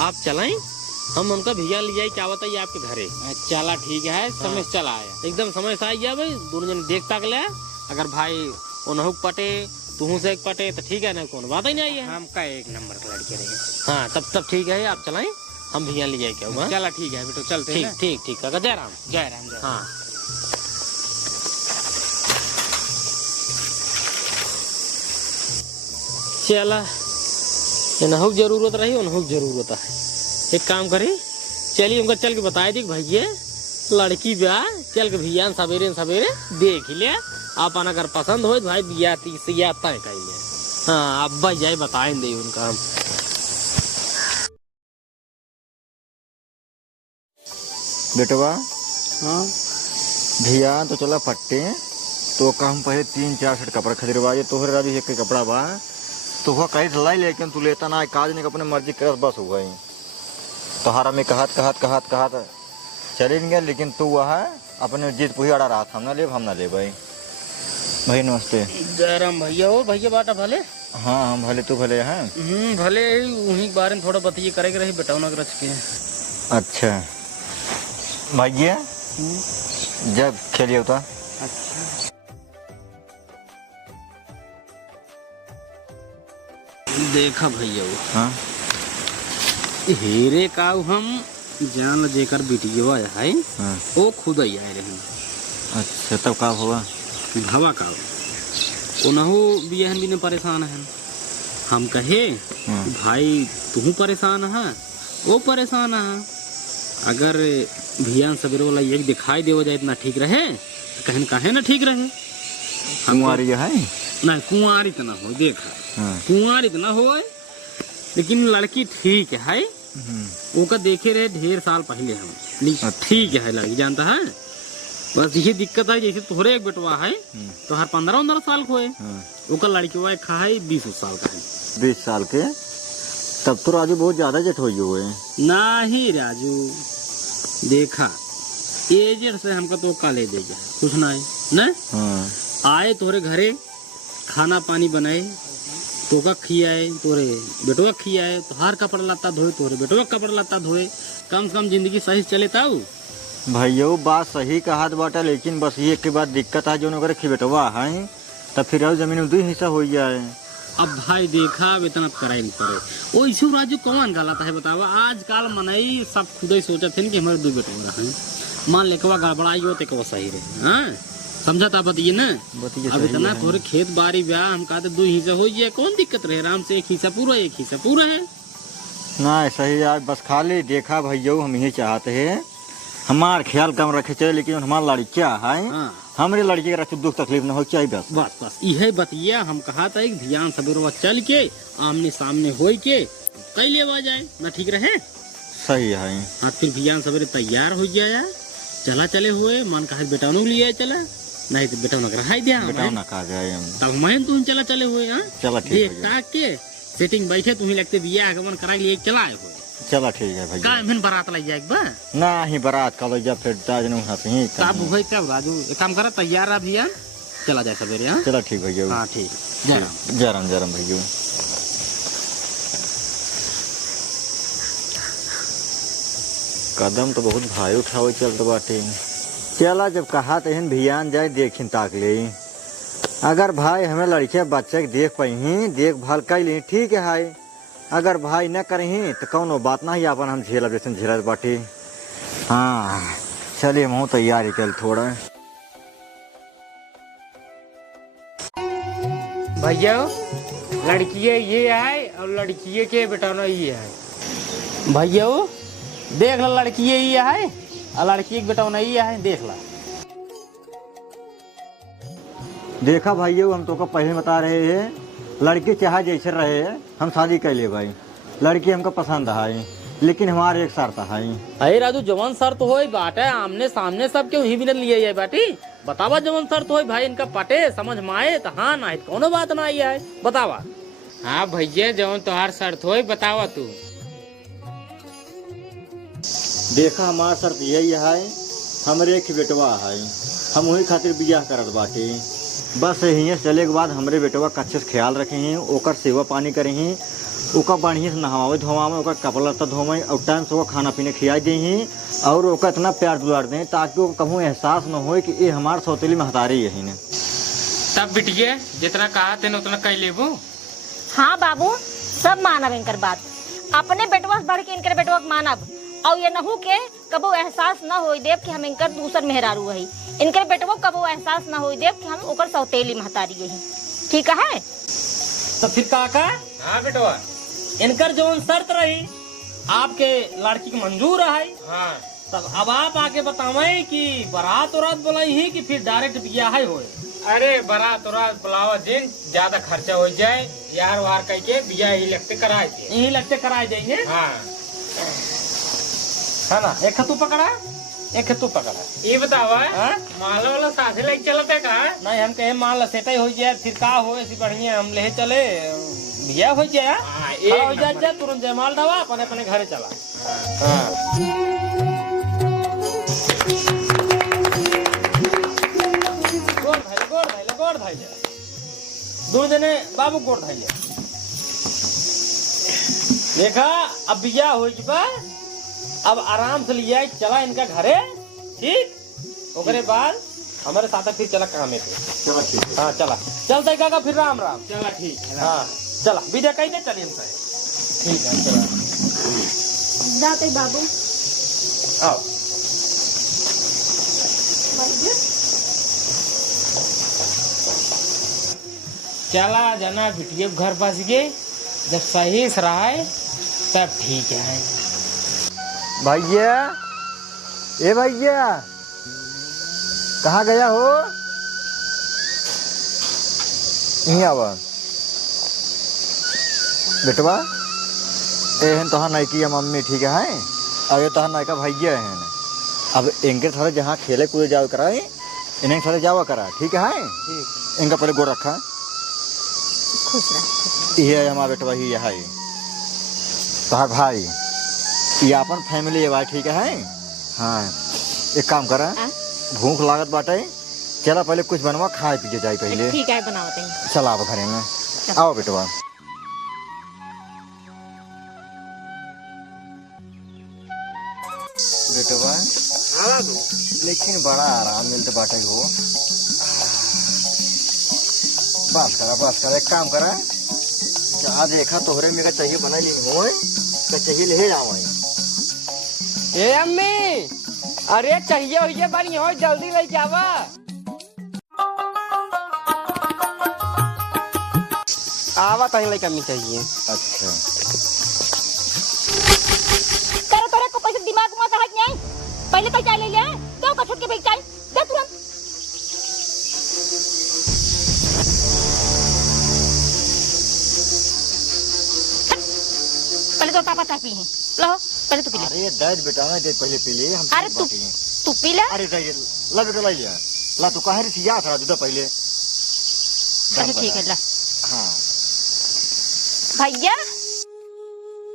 आप चलाएं, हम उनका भैया ले जाए, क्या बताइए आपके घरे। चला ठीक है, समय से चला आया। एकदम समय से आ गया भाई, दोनों जन देख ताक ले। अगर भाई उन्हों पटे तुहू से एक पटे तो ठीक है, ना कौन बात ही नहीं है। हमका एक नंबर का लड़के रहे। हाँ तब ठीक है, आप चलाएं, हम भैया ले जाए। क्या चला ठीक है बेटो, चलते हैं। ठीक ठीक काका, जय राम। जय राम जय। हाँ चला, इन्हों जरूरत रही उन्हों जरूरत है। एक काम करे, चलिए उनका चल के बताए दी भैया लड़की ब्याह, चल के भैया सवेरे सवेरे देख ही लिया। अपन अगर पसंद हो भाई बिया तय कर लिया। हाँ अब भाई जाए बताए दे उनका हम। बेटवा हाँ भैया तो चला पट्टे तो का हम पहले 3-4 सेट कपड़ा खरीदवाए तोहरे राजू एक कपड़ा बा तो वह कहीं लाई, लेकिन तू लेता ना काज ने अपने मर्जी कर बस हो गई। तोहारा में कहत चले गया, लेकिन तू वह अपने जीत पूरी अड़ा रहा था, हम ना ले भाई। भाई नमस्ते। जयराम भैया हो, भैया बाटा भले। हाँ हम भले, तू भले हैं। भले उन्हीं के बारे में थोड़ा बताइए, करेगा रही बेटा उन्हें रच के। अच्छा भैया जब खेलिए होता। अच्छा देखा भैया वो, हाँ हेरे का हम जान जेकर बिटिया है, हाँ वो खुद ही आए रहे। अच्छा तब का हुआ? भवा का उनहु बियहन भी ने परेशान है। हम कहे भाई तू परेशान है, वो परेशान है। अगर भियान सवेरे वाला एक दिखाई देव जाए इतना ठीक रहे, कहीं कहे ना ठीक रहे। कुंवारी है नहीं कुंवारी तो ना हो, देखा कुंवारी तो ना हो, लेकिन लड़की ठीक है। वो का देखे रहे ढेर साल पहले हम, ठीक है लड़की जानता है। बस ये दिक्कत है, जैसे तोहरे एक बेटवा है तो हर 15-15 साल को है, वो लड़की हुआ है 20 साल का है। 20 साल के? तब तो राजू बहुत ज्यादा जेठ हो हुए। नहीं राजू देखा एजेड से हमका तो का ले देगा कुछ ना है ना। आए तोरे घरे खाना पानी बनाए, तो का खियाए, तोरे बेटवा खियाए, तो हर कपड़ा लत्ता धोए, तोरे बेटवा कपड़ा लत्ता धोए, कम से कम जिंदगी सही चले ताऊ। भैया बात सही कहा बाटा, लेकिन बस ये के बाद दिक्कत है जो बेटवा है तब फिर जमीन में 2 हिस्सा हो जाए। अब भाई देखा इतना कराई करे वैसे राजू कौन गलत है बताओ। आजकल मनई सब खुद ही सोचते हैं कि हमारे 2 बेटवा रहे, मान लेकवा गड़बड़ाई हो तो सही रहे। हाँ समझा था बताइए ना। अब इतना थोड़े खेत बाड़ी ब्याह हम कहते 2 हिस्सा हो जाए, कौन दिक्कत रहे, आराम से 1 हिस्सा पूरा 1 हिस्सा पूरा है ना। सही यार, बस खाली देखा भैया हम यही चाहते हैं, हमार ख्याल कम रखे चले, लेकिन हमारा लड़किया है हमारे लड़की का दुख तकलीफ न हो चाहिए। बस यही बतिया हम कहा था एक ध्यान सबेरवा चल के आमने सामने हो के कई लेवा जाए ना, ठीक रहे। सही है। हाँ फिर भियान सवेरे तैयार हो गया, चला चले हुए मन कहा बेटा लिया चला, नहीं तो बेटा रहा दिया तब मैं तुम चला चले हुए। चला ठीक के सेटिंग बैठे तुम्हें लगते बिया आगमन करा लिए चला हुए। चला ठीक है भैया। का बारात लग जाए ना ही बारात का लग जा फिर तब हुई तब राजू एक काम करा तैयार रहा भैया, चला जाए सवेरे। हाँ चला ठीक भैया। हाँ ठीक, जय राम भैया। कदम तो बहुत भाई उठावे चलते बाटे। चला जब कहा तहन भियान जाए देखिन ताक ले, अगर भाई हमें लड़के बच्चे के देख पाई देखभाल कर ली ठीक है, अगर भाई न करें तो कौनो बात ना ही अपन हम झेला जैसे झेला बाटे। हाँ चलिए मुँह तैयारी कर थोड़ा। भैया लड़की ये है और लड़की के बेटाना ये है। भैया देख ला लड़की ये है और लड़की एक बेटा नहीं है, देख ला। देखा भाइयों हम तो को पहले बता रहे हैं, लड़की चाहे जैसे रहे हम शादी कर ले भाई, लड़की हमको पसंद है, लेकिन हमारे एक शर्त है। अरे राजू जवान शर्त हो बाटे, आमने सामने सब के वही भी न लिए जाए बाटी, बतावा जवान शर्त हो भाई, इनका पटे समझ में आए तो हाँ ना कोनो बात ना आई है, बतावा। हाँ भैया जवान तोहार शर्त हो बतावा तू। देखा हमारा शर्त यही है, हमरे एक बेटवा है, हम वही खातिर बियाह करत बाटे। बस यहीं चले के बाद हमरे बेटवा का अच्छे से ख्याल रखे हैं, ओकर सेवा पानी करे हैं, ओका बढ़िया से नहवावे धोवावे, ओका कपड़ा लत्ता धोवे और टाइम से ओका खाना पीने खिया दी और ओका इतना प्यार दुलार दें ताकि वो कहूँ एहसास न हो कि ये हमार सौतेली महतारी यही ने। तब बिटिया जितना कहा तेने उतना कह लेबू। हाँ बाबू, सब मानब इनकर बात, अपने बेटवा से बढ़ के इनकर बेटवा के मानब और ये नहू के कबो एहसास न हो देव कि हम इनकर दूसर मेहरारू है, इनकर बेटवा कबो एहसास न हो देव कि हम ओकर सौतेली महतारी है। ठीक है? तो फिर काका हाँ बेटवा। इनकर जो शर्त रही आपके लड़की की मंजूर है, हाँ तब अब आप आके बतावे कि बारात उरात बुलाई ही कि फिर डायरेक्ट ब्याह ही होए। अरे बारात उरात बुलावा दिन ज्यादा खर्चा हो जाए, यार वार कह के बिया ही लगते कराए थे। यही लगते कराए देंगे, हाँ है ना? एक तू पकड़ा, एक तू पकड़ा। ये बतावा हाँ? माला वाला साथे लेके चलते का? नहीं हम कहे मान ला सेटा हो जाए फिर का हो ऐसी बढ़िया हम ले चले बिया हो जाए, हाँ, खड़ा हो एक जाए नंबर। तुरंत जयमाल दवा अपने अपने घरे चला। हाँ। गोड़ भाई दो जने बाबू गोड़ भाई देखा अब बिया हो बा, अब आराम से लिया चला इनका घरे। ठीक, ओकरे बाद हमारे साथ फिर चला काम पे। चलो ठीक है। हाँ चला चलते काका फिर राम राम। चला ठीक है। हाँ चला विजय कही दे चलिए हमसे। ठीक है चला। जाते बाबू। आओ चला जाना बिटिया घर पास गए, जब सही से रहा है तब ठीक है। भैया, ए भैया, कहाँ गया हो? यहीं आवा बेटवा। एहन तोहार नायकी या मम्मी ठीक है, और ये तोहार नायका भैया है। अब इनके साथ जहाँ खेले कूदे जाओ कराए, इन्हें साथ जावा करा। ठीक है? इनका पहले गोड़ रखा। खुश रह। ये हमारा बेटवा ही है तोहार भाई, ये अपन फैमिली है भाई। ठीक है? हाँ एक काम करा, भूख लागत बाटे, चला पहले कुछ बनवा खाए पीछे जाए पहले। ठीक है बनावते हैं। चला आप घरे में आओ बेटवा। बेटवा लेकिन बड़ा आराम मिलते बाटे हो। बस करा एक काम करा, क्या देखा तोहरे मेरा चाहिए बना ली हो तो चाहिए ले जाओ। ए अम्मी, अरे चाहिए भैया बनी हो, जल्दी लेके आवा। आवा कहीं लेके अम्मी चाहिए। अच्छा तेरे तोरे को पैसे दिमाग में कहा नहीं, पहले तो चाय ले लिया, दो का छुट के भेज चाय दे तुरंत। पहले तो पापा चाय पी हैं, लो पहले तो पी ले। अरे दर्द बेटा ना दे पहले पी ले हम। अरे तू पी ले। अरे दे ला बेटा ला लिया ला, तू कहे रही या था दूध पहले। अच्छा ठीक है ला। हाँ भैया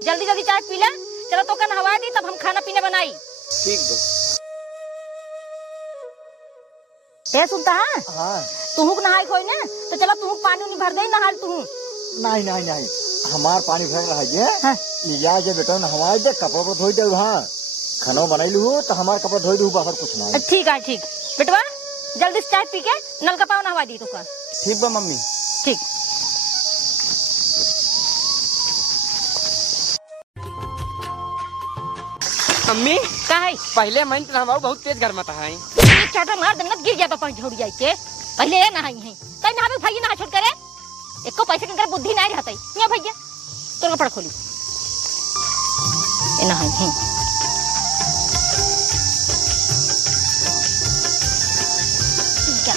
जल्दी जल्दी चाय पी ले, चलो तो कन हवा दी तब हम खाना पीने बनाई। ठीक दो। ए सुनता है, हाँ तुहू को नहाई खोई ना, तो चलो तुहू पानी उनी भर दे नहा तुहू। नहीं हमार पानी भर रहा है। हाँ। लिया जे बेटा नहवाई दे, कपड़ा पर धोई दे। हाँ खाना बनाई लू तो हमार कपड़ा धोई दू, बाहर कुछ ना। ठीक है ठीक बेटवा, जल्दी से चाय पी के नल का पाव नहवा दी तो का। ठीक बा मम्मी। ठीक। अम्मी का है पहले मैं हमारा बहुत तेज घर में था। एक चाटा मार देना गिर जाता पानी झोड़ जाए के, पहले ये नहाई है कहीं नहावे भैया नहा छोड़ करे, एको पैसे के अंदर बुद्धि नहीं रहता है भैया। तो कपड़ा खोली ये नहाई है। क्या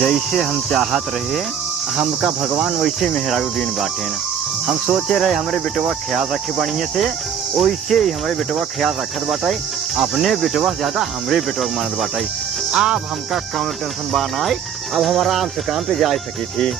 जैसे हम चाहत रहे हमका भगवान वैसे मेहरारू दिन बाटे न। हम सोचे रहे हमारे बेटवा ख्याल रखे बढ़िया से, वैसे ही हमारे बेटवा ख्याल रखत बाटे। अपने बेटवा से ज्यादा हमरे बेटवा के मानत बाटाई। अब हमका कौन टेंशन बा नाई, अब हम आराम से काम पे जा सकी थी।